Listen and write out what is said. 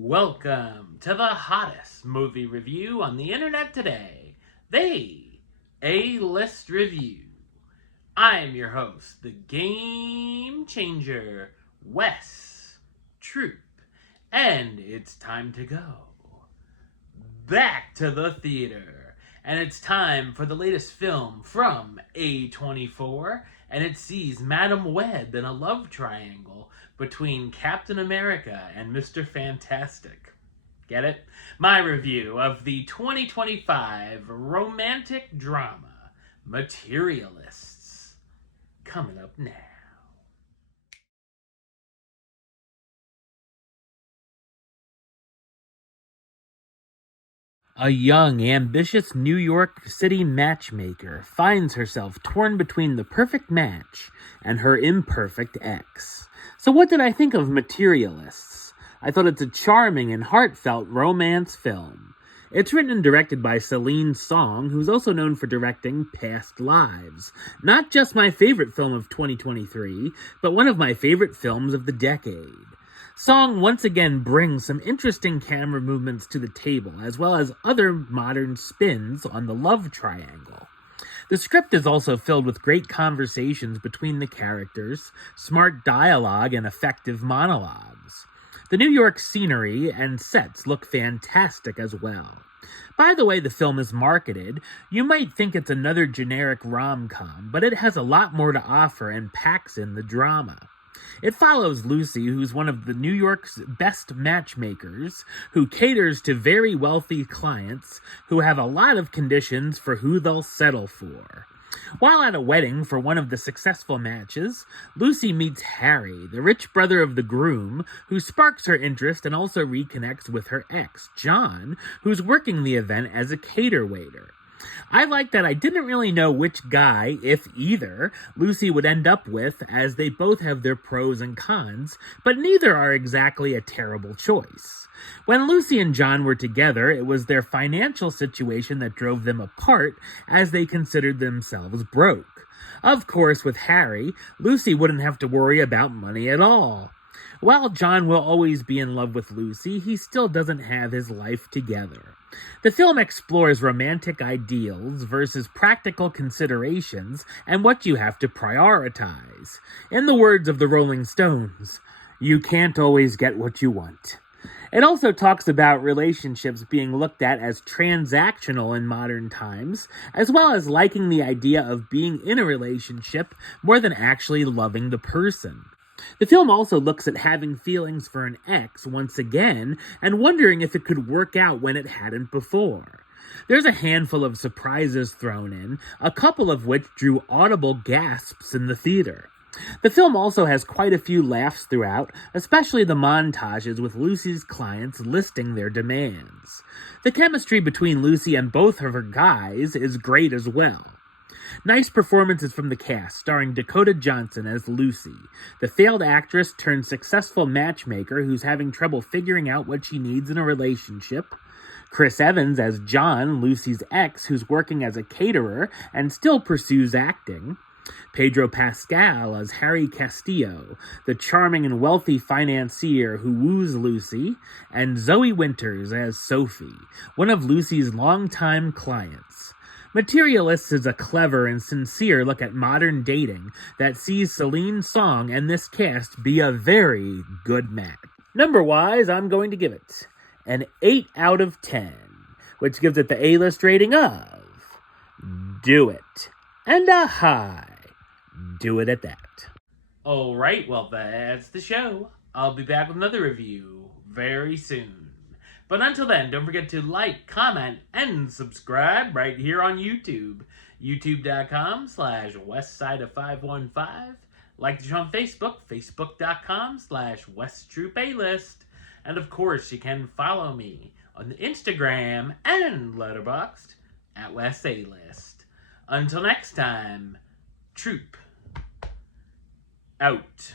Welcome to the hottest movie review on the internet today, the A-List Review. I'm your host, the Game Changer, Wes Troop, and it's time to go back to the theater. And it's time for the latest film from A24, and it sees Madam Web in a love triangle between Captain America and Mr. Fantastic. Get it? My review of the 2025 romantic drama, Materialists, coming up now. A young, ambitious New York City matchmaker finds herself torn between the perfect match and her imperfect ex. So what did I think of Materialists? I thought it's a charming and heartfelt romance film. It's written and directed by Celine Song, who's also known for directing Past Lives. Not just my favorite film of 2023, but one of my favorite films of the decade. Song once again brings some interesting camera movements to the table, as well as other modern spins on the love triangle. The script is also filled with great conversations between the characters, smart dialogue, and effective monologues. The New York scenery and sets look fantastic as well. By the way the film is marketed, you might think it's another generic rom-com, but it has a lot more to offer and packs in the drama. It follows Lucy, who's one of the New York's best matchmakers, who caters to very wealthy clients who have a lot of conditions for who they'll settle for. While at a wedding for one of the successful matches, Lucy meets Harry, the rich brother of the groom, who sparks her interest and also reconnects with her ex, John, who's working the event as a cater waiter. I like that I didn't really know which guy, if either, Lucy would end up with, as they both have their pros and cons, but neither are exactly a terrible choice. When Lucy and John were together, it was their financial situation that drove them apart, as they considered themselves broke. Of course, with Harry, Lucy wouldn't have to worry about money at all. While John will always be in love with Lucy, he still doesn't have his life together. The film explores romantic ideals versus practical considerations and what you have to prioritize. In the words of the Rolling Stones, you can't always get what you want. It also talks about relationships being looked at as transactional in modern times, as well as liking the idea of being in a relationship more than actually loving the person. The film also looks at having feelings for an ex once again and wondering if it could work out when it hadn't before. There's a handful of surprises thrown in, a couple of which drew audible gasps in the theater. The film also has quite a few laughs throughout, especially the montages with Lucy's clients listing their demands. The chemistry between Lucy and both of her guys is great as well. Nice performances from the cast, starring Dakota Johnson as Lucy, the failed actress turned successful matchmaker who's having trouble figuring out what she needs in a relationship, Chris Evans as John, Lucy's ex, who's working as a caterer and still pursues acting, Pedro Pascal as Harry Castillo, the charming and wealthy financier who woos Lucy, and Zoe Winters as Sophie, one of Lucy's longtime clients. Materialists is a clever and sincere look at modern dating that sees Celine Song and this cast be a very good match. Number-wise, I'm going to give it an 8 out of 10, which gives it the A-list rating of do it, and a high do it at that. Alright, well that's the show. I'll be back with another review very soon. But until then, don't forget to like, comment, and subscribe right here on YouTube. YouTube.com/WestsideOf515. Like the show on Facebook, Facebook.com/WesTroopAlist. And of course, you can follow me on Instagram and Letterboxd at WesAlist. Until next time, Troop out.